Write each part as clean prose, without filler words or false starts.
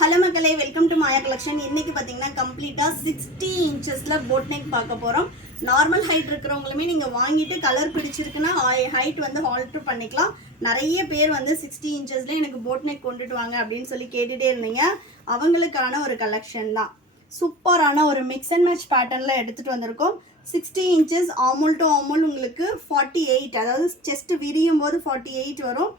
Hello மக்களே, welcome to Maya collection. இன்னைக்கு பார்த்தீங்கன்னா கம்ப்ளீட்டாக 60 இன்ச்சஸில் போட் நெக் பார்க்க போகிறோம். நார்மல் ஹைட் இருக்கிறவங்களுமே நீங்கள் வாங்கிட்டு கலர் பிடிச்சிருக்குன்னா ஹைட் வந்து ஆல்ட்ரு பண்ணிக்கலாம். நிறைய பேர் வந்து 60 இன்ச்சஸில் எனக்கு போட் நெக் கொண்டுட்டு வாங்க அப்படின்னு சொல்லி கேட்டுகிட்டே இருந்தீங்க. அவங்களுக்கான ஒரு கலெக்ஷன் தான். சூப்பரான ஒரு மிக்ஸ் அண்ட் மேட்ச் பேட்டர்னில் எடுத்துகிட்டு வந்திருக்கோம். 60 இன்ச்சஸ் ஆமூல் டு ஆமூல் உங்களுக்கு 48, அதாவது செஸ்ட் விரியும் போது 48 வரும்.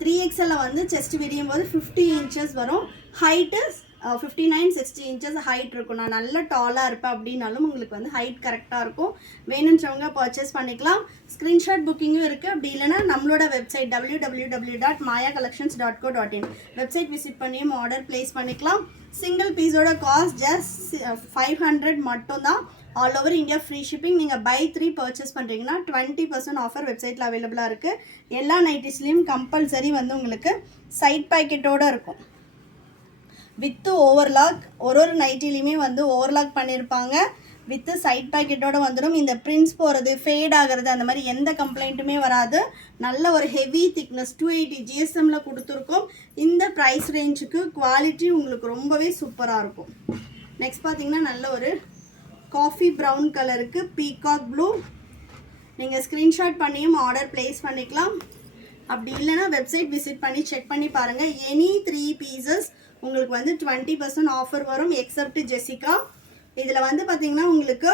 3XL வந்து செஸ்ட் விரியும் போது 50 இன்ச்சஸ் வரும். ஹைட்டு 59, 60 இன்ச்சஸ் ஹைட் இருக்கும். நான் நல்ல டாலாக இருப்பேன் அப்படின்னாலும் உங்களுக்கு வந்து ஹைட் கரெக்டாக இருக்கும். வேணுன்றவங்க பர்ச்சேஸ் பண்ணிக்கலாம். ஸ்க்ரீன்ஷாட் புக்கிங்கும் இருக்குது. அப்படி இல்லைனா நம்மளோட வெப்சைட் www.mayacollections.co.in வெப்சைட் விசிட் பண்ணியும் ஆர்டர் ப்ளேஸ் பண்ணிக்கலாம். சிங்கிள் பீஸோட காஸ்ட் ஜஸ்ட் 500 மட்டும்தான். All over India free shipping. நீங்கள் பை 3 பர்ச்சேஸ் பண்ணுறீங்கன்னா 20% ஆஃபர் வெப்சைட்டில் அவைலபிளாக இருக்குது. எல்லா நைட்டிஸ்லேயும் கம்பல்சரி வந்து உங்களுக்கு சைட் பாக்கெட்டோடு இருக்கும். வித்து ஓவர்லாக், ஒரு நைட்டிலையுமே வந்து ஓவர்லாக் பண்ணியிருப்பாங்க. வித்து சைட் பாக்கெட்டோடு வந்துடும். இந்த பிரிண்ட்ஸ் போகிறது, ஃபேட் ஆகிறது, அந்த மாதிரி எந்த கம்ப்ளைண்ட்டுமே வராது. நல்ல ஒரு ஹெவி திக்னஸ் 280 GSMல கொடுத்துருக்கோம். இந்த ப்ரைஸ் ரேஞ்சுக்கு குவாலிட்டி உங்களுக்கு ரொம்பவே சூப்பராக இருக்கும். நெக்ஸ்ட் பார்த்தீங்கன்னா நல்ல ஒரு காஃபி ப்ரௌன் கலருக்கு பீகாக் ப்ளூ. நீங்கள் ஸ்க்ரீன்ஷாட் பண்ணியும் ஆர்டர் ப்ளேஸ் பண்ணிக்கலாம். அப்படி இல்லைனா வெப்சைட் விசிட் பண்ணி செக் பண்ணி பாருங்கள். எனி 3 பீசஸ் உங்களுக்கு வந்து 20% ஆஃபர் வரும், எக்ஸப்ட் ஜெசிகா. இதில் வந்து பார்த்திங்கன்னா உங்களுக்கு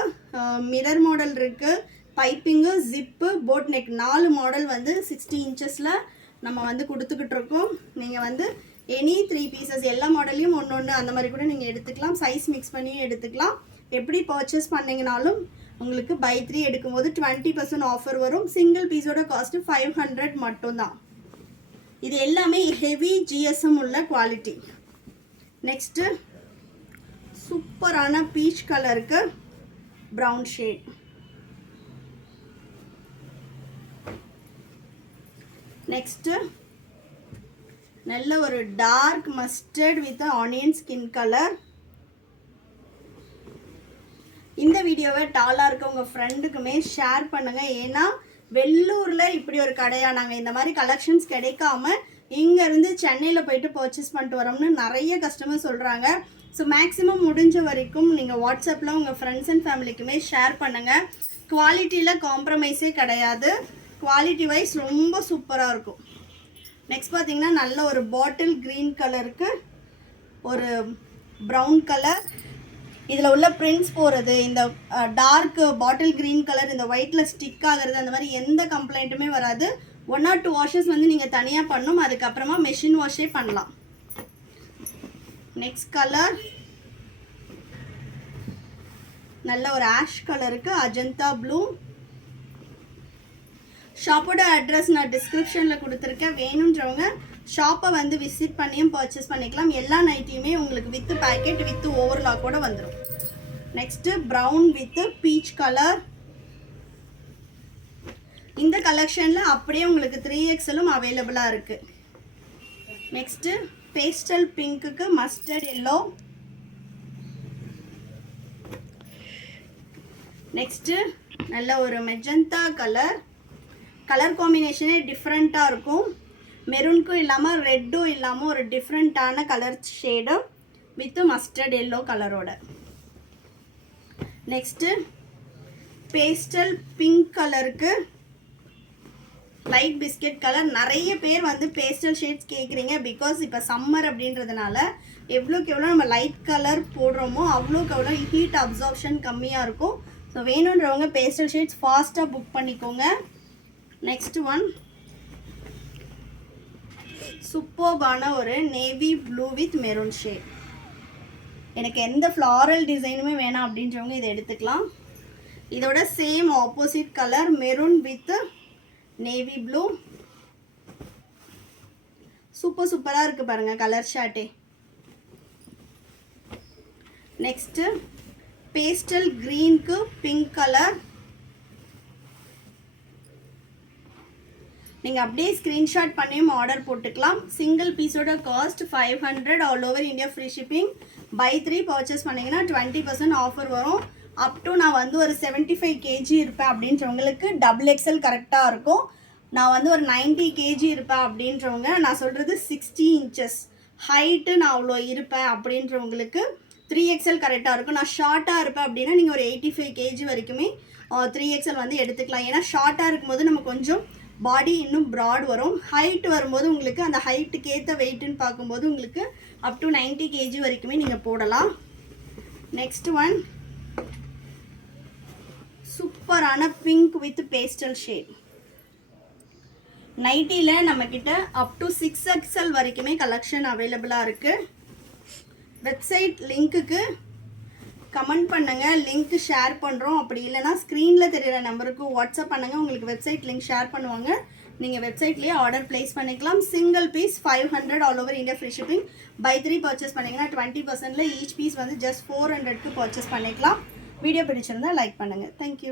மிரர் மாடல் இருக்குது, piping, zip, boat neck 4 model வந்து 60 இன்ச்சஸில் நம்ம வந்து கொடுத்துக்கிட்டு இருக்கோம். நீங்கள் வந்து எனி 3 பீசஸ் எல்லா மாடல்லையும் ஒன்று அந்த மாதிரி கூட நீங்கள் எடுத்துக்கலாம். சைஸ் மிக்ஸ் பண்ணியும் எடுத்துக்கலாம். எப்படி பர்ச்சேஸ் பண்ணிங்கனாலும் உங்களுக்கு பை 3 எடுக்கும்போது 20% ஆஃபர் வரும். சிங்கிள் பீஸோட காஸ்ட்டு 500 மட்டும்தான். இது எல்லாமே ஹெவி GSM உள்ள குவாலிட்டி. நெக்ஸ்ட்டு சூப்பரான பீச் கலருக்கு ப்ரௌன் ஷேட். நெக்ஸ்ட்டு நல்ல ஒரு dark mustard with onion skin colour. இந்த வீடியோவை டாலாக இருக்க உங்கள் ஃப்ரெண்டுக்குமே ஷேர் பண்ணுங்கள். ஏன்னா வெள்ளூரில் இப்படி ஒரு கடையாக நாங்கள் இந்த மாதிரி கலெக்ஷன்ஸ் கிடைக்காம இங்கேருந்து சென்னையில் போயிட்டு பர்ச்சேஸ் பண்ணிட்டு வரோம்னு நிறைய கஸ்டமர் சொல்கிறாங்க. ஸோ மேக்ஸிமம் முடிஞ்ச வரைக்கும் நீங்கள் வாட்ஸ்அப்பில் உங்கள் ஃப்ரெண்ட்ஸ் அண்ட் ஃபேமிலிக்குமே ஷேர் பண்ணுங்கள். குவாலிட்டியில் காம்ப்ரமைஸே கிடையாது. குவாலிட்டி வைஸ் ரொம்ப சூப்பராக இருக்கும். நெக்ஸ்ட் பார்த்தீங்கன்னா நல்ல ஒரு பாட்டில் க்ரீன் கலருக்கு ஒரு ப்ரௌன் கலர். இதில் உள்ள பிரிண்ட்ஸ் போகிறது, இந்த டார்க் பாட்டில் க்ரீன் கலர் இந்த ஒயிட்டில் ஸ்டிக் ஆகிறது, அந்த மாதிரி எந்த கம்ப்ளைண்ட்டுமே வராது. 1 or 2 வாஷஸ் வந்து நீங்கள் தனியாக பண்ணணும். அதுக்கப்புறமா மெஷின் வாஷே பண்ணலாம். நெக்ஸ்ட் கலர் நல்ல ஒரு ஆஷ் கலருக்கு அஜந்தா ப்ளூ. ஷாப்போட அட்ரஸ் நான் டிஸ்கிரிப்ஷனில் கொடுத்துருக்கேன். வேணுன்றவங்க ஷாப்பை வந்து விசிட் பண்ணியும் பர்ச்சேஸ் பண்ணிக்கலாம். எல்லா நைட்டியுமே உங்களுக்கு வித்து பேக்கெட் வித்து ஓவர்லாக்கோட வந்துடும். Next brown with peach colour. இந்த கலெக்ஷனில் அப்படியே உங்களுக்கு 3XLம் அவைலபிளாக இருக்குது. நெக்ஸ்ட்டு பேஸ்டல் பிங்க்குக்கு மஸ்டர்ட் எல்லோ. நெக்ஸ்ட்டு நல்ல ஒரு மெஜந்தா கலர். கலர் காம்பினேஷனே டிஃப்ரெண்ட்டாக இருக்கும். மெரூனுக்கும் இல்லாமல் ரெட்டும் இல்லாமல் ஒரு டிஃப்ரெண்ட்டான colour shade with mustard yellow கலரோட. நெக்ஸ்ட்டு பேஸ்டல் பிங்க் கலருக்கு லைட் பிஸ்கெட் கலர். நிறைய பேர் வந்து பேஸ்டல் ஷேட்ஸ் கேட்குறீங்க. பிகாஸ் இப்போ சம்மர் அப்படின்றதுனால எவ்வளோக்கு எவ்வளோ நம்ம லைட் கலர் போடுறோமோ அவ்வளோக்கு எவ்வளோ ஹீட் அப்சார்ப்ஷன் கம்மியாக இருக்கும். ஸோ வேணுன்றவங்க பேஸ்டல் ஷேட்ஸ் ஃபாஸ்ட்டாக புக் பண்ணிக்கோங்க. நெக்ஸ்ட் ஒன் சூப்பர்பான ஒரு navy blue with maroon shade. எனக்கு எந்த ஃப்ளாரல் டிசைனுமே வேணாம் அப்படின்றவங்க இதை எடுத்துக்கலாம். இதோட same opposite colour maroon with navy blue. சூப்பராக இருக்குது பாருங்கள் கலர் ஷார்ட்டே. நெக்ஸ்ட்டு பேஸ்டல் க்ரீனுக்கு பிங்க் கலர். நீங்கள் அப்படியே ஸ்க்ரீன்ஷாட் பண்ணியும் ஆர்டர் போட்டுக்கலாம். சிங்கிள் பீஸோட cost 500. All over India free shipping. Buy 3 purchase பண்ணிங்கன்னா 20% ஆஃபர் வரும். அப் டு நான் வந்து ஒரு 75 kg இருப்பேன் அப்படின்றவங்களுக்கு XXL கரெக்டாக இருக்கும். நான் வந்து ஒரு 90 kg இருப்பேன் அப்படின்றவங்க நான் சொல்கிறது 60 இன்ச்சஸ் ஹைட்டு நான் அவ்வளோ இருப்பேன் அப்படின்றவங்களுக்கு 3XL கரெக்டாக இருக்கும். நான் ஷார்ட்டாக இருப்பேன் அப்படின்னா நீங்கள் ஒரு 85 kg வரைக்குமே 3XL வந்து எடுத்துக்கலாம். ஏன்னா ஷார்ட்டாக இருக்கும்போது நம்ம கொஞ்சம் பாடி இன்னும் ப்ராட் வரும். ஹைட் வரும்போது உங்களுக்கு அந்த ஹைட்டுக்கு ஏற்ற வெயிட்டுன்னு பார்க்கும்போது உங்களுக்கு அப் டு 90 kg வரைக்குமே நீங்கள் போடலாம். நெக்ஸ்ட் ஒன் சூப்பரான பிங்க் வித் பேஸ்டல் ஷேட் நைட்டியில் நம்மக்கிட்ட அப் டு 6XL வரைக்குமே கலெக்ஷன் அவைலபிளாக இருக்குது. வெப்சைட் லிங்க்குக்கு கமெண்ட் பண்ணுங்கள், லிங்க் ஷேர் பண்ணுறோம். அப்படி இல்லைனா ஸ்க்ரீனில் தெரிகிற நம்பருக்கு வாட்ஸ்அப் பண்ணுங்கள், உங்களுக்கு வெப்சைட் லிங்க் ஷேர் பண்ணுவாங்க. நீங்கள் வெப்சைட்லேயே ஆர்டர் ப்ளேஸ் பண்ணிக்கலாம். Single piece 500 all over India free shipping. Buy 3 purchase பண்ணிங்கன்னா 20%ல ஈச் பீஸ் வந்து ஜஸ்ட் 400க்கு பர்ச்சேஸ் பண்ணிக்கலாம். வீடியோ பிடிச்சிருந்தால் லைக் பண்ணுங்கள். தேங்க்யூ.